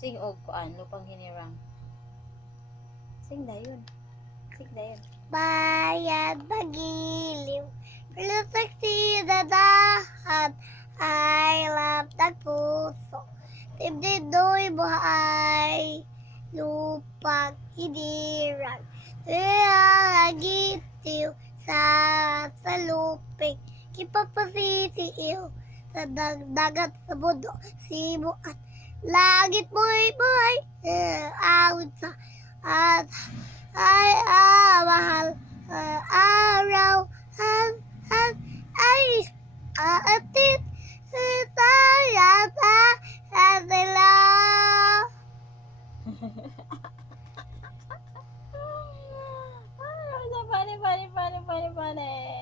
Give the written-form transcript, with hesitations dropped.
Sing og kuan, lupang hinirang. Sing dayon. Sing dayon. Bayan magiliw, lusaksi na dahat, ay laptag puso. Timdidoy buhay, lupang hinirang. Gitiw sa saluping, kipapasisiiw sa dagdagat sa mundo, simuan. Langit mo'y buhay, awit sa at ay mahal araw ay atit tayata atila. Funny.